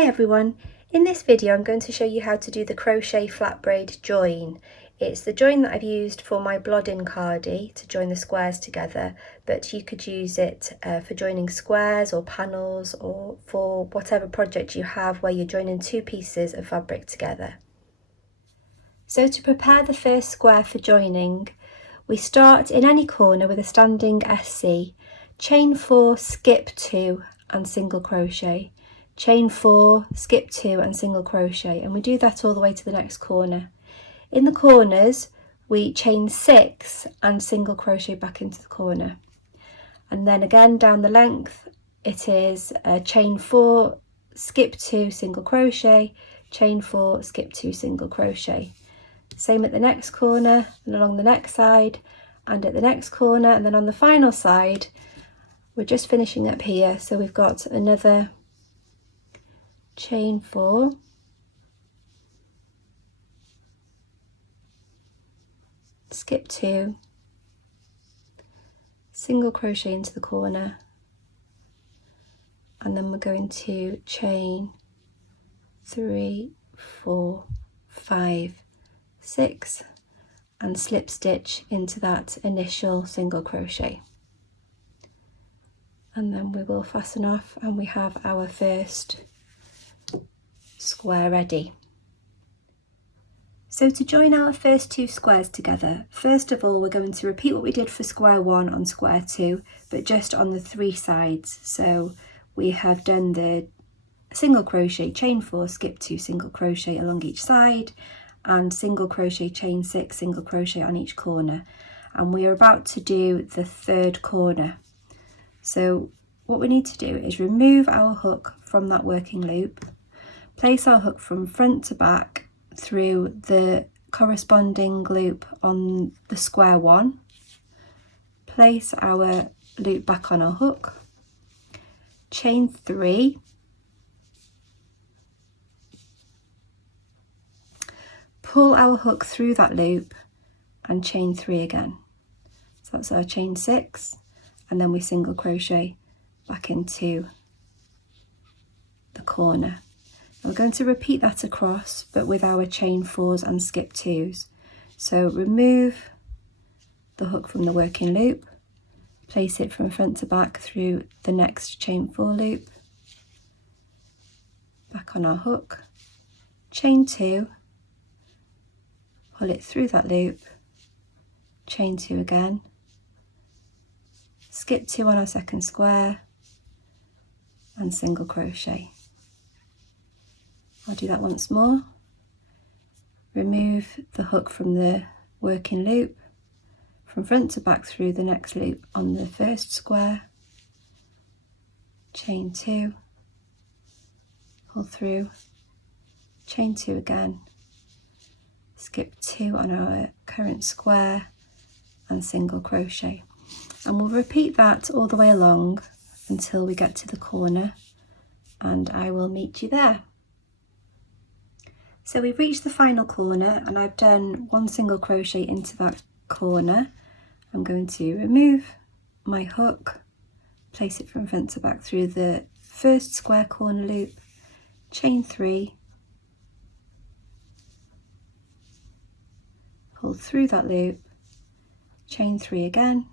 Hi everyone, in this video I'm going to show you how to do the crochet flat braid join. It's the join that I've used for my blodding cardie to join the squares together, but you could use it for joining squares or panels or for whatever project you have where you're joining two pieces of fabric together. So to prepare the first square for joining, we start in any corner with a standing SC, chain 4, skip 2 and single crochet. Chain 4, skip 2 and single crochet, and we do that all the way to the next corner. In the corners we chain 6 and single crochet back into the corner, and then again down the length it is chain 4, skip 2, single crochet, chain 4, skip 2, single crochet. Same at the next corner and along the next side and at the next corner, and then on the final side we're just finishing up here, so we've got another chain 4, skip 2, single crochet into the corner, and then we're going to chain 3, 4, 5, 6 and slip stitch into that initial single crochet, and then we will fasten off and we have our first square ready. So to join our first two squares together, first of all we're going to repeat what we did for square 1 on square 2, but just on the 3 sides. So we have done the single crochet, chain 4, skip 2, single crochet along each side, and single crochet, chain 6, single crochet on each corner, and we are about to do the third corner. So what we need to do is remove our hook from that working loop, place our hook from front to back through the corresponding loop on the square 1, place our loop back on our hook, chain 3, pull our hook through that loop and chain 3 again. So that's our chain 6, and then we single crochet back into the corner. We're going to repeat that across, but with our chain 4s and skip 2s. So remove the hook from the working loop, place it from front to back through the next chain 4 loop, back on our hook, chain 2, pull it through that loop, chain 2 again, skip 2 on our second square and single crochet. I'll do that once more. Remove the hook from the working loop, from front to back through the next loop on the first square, chain 2, pull through, chain 2 again, skip 2 on our current square and single crochet. And we'll repeat that all the way along until we get to the corner, and I will meet you there. So we've reached the final corner and I've done 1 single crochet into that corner. I'm going to remove my hook, place it from front to back through the first square corner loop, chain 3, pull through that loop, chain 3 again,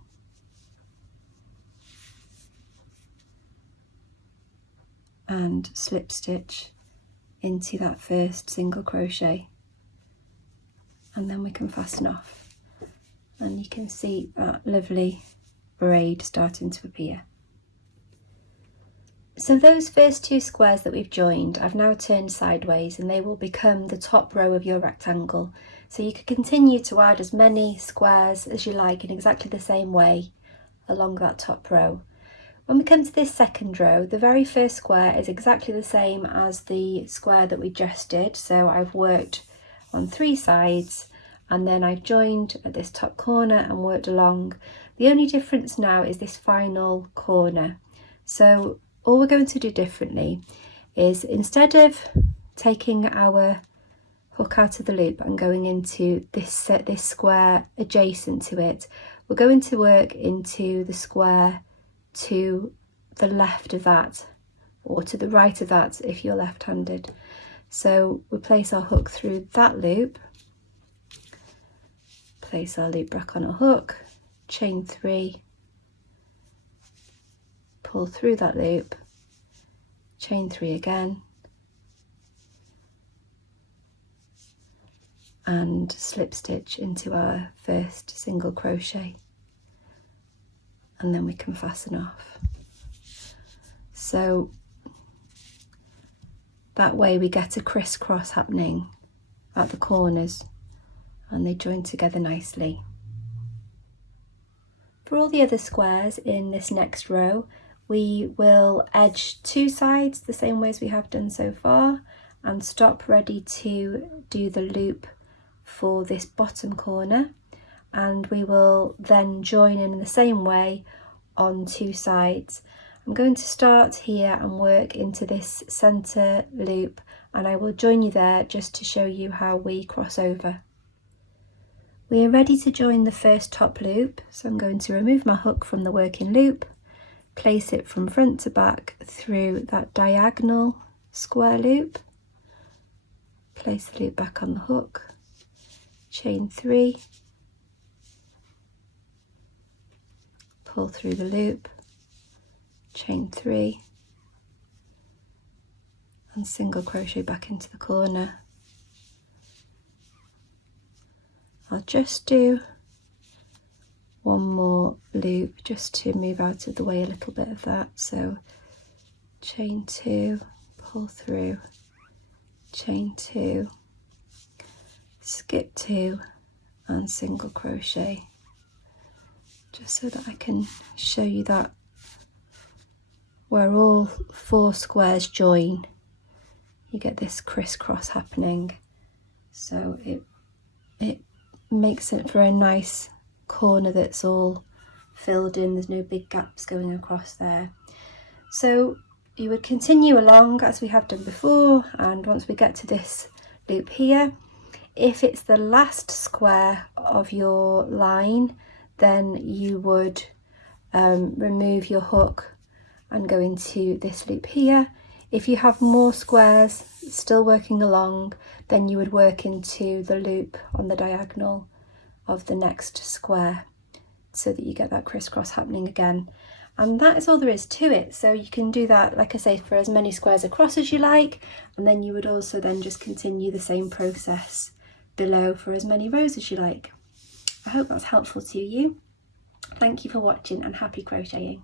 and slip stitch into that first single crochet, and then we can fasten off, and you can see that lovely braid starting to appear. So those first 2 squares that we've joined I've now turned sideways, and they will become the top row of your rectangle. So you can continue to add as many squares as you like in exactly the same way along that top row. When we come to this second row, the very first square is exactly the same as the square that we just did. So I've worked on 3 sides and then I've joined at this top corner and worked along. The only difference now is this final corner. So all we're going to do differently is, instead of taking our hook out of the loop and going into this square adjacent to it, we're going to work into the square to the left of that or to the right of that if you're left-handed. So we place our hook through that loop, place our loop back on our hook, chain 3, pull through that loop, chain 3 again, and slip stitch into our first single crochet, and then we can fasten off. So that way we get a crisscross happening at the corners and they join together nicely. For all the other squares in this next row, we will edge 2 sides the same way as we have done so far and stop ready to do the loop for this bottom corner, and we will then join in the same way on 2 sides. I'm going to start here and work into this centre loop, and I will join you there just to show you how we cross over. We are ready to join the first top loop, so I'm going to remove my hook from the working loop, place it from front to back through that diagonal square loop, place the loop back on the hook, chain 3, pull through the loop, chain 3, and single crochet back into the corner. I'll just do one more loop just to move out of the way a little bit of that. So chain 2, pull through, chain 2, skip 2, and single crochet, just so that I can show you that where all 4 squares join, you get this crisscross happening. So it makes it for a nice corner that's all filled in, there's no big gaps going across there. So you would continue along as we have done before, and once we get to this loop here, if it's the last square of your line, then you would remove your hook and go into this loop here. If you have more squares still working along, then you would work into the loop on the diagonal of the next square so that you get that crisscross happening again. And that is all there is to it. So you can do that, like I say, for as many squares across as you like, and then you would also then just continue the same process below for as many rows as you like. I hope that's helpful to you. Thank you for watching and happy crocheting.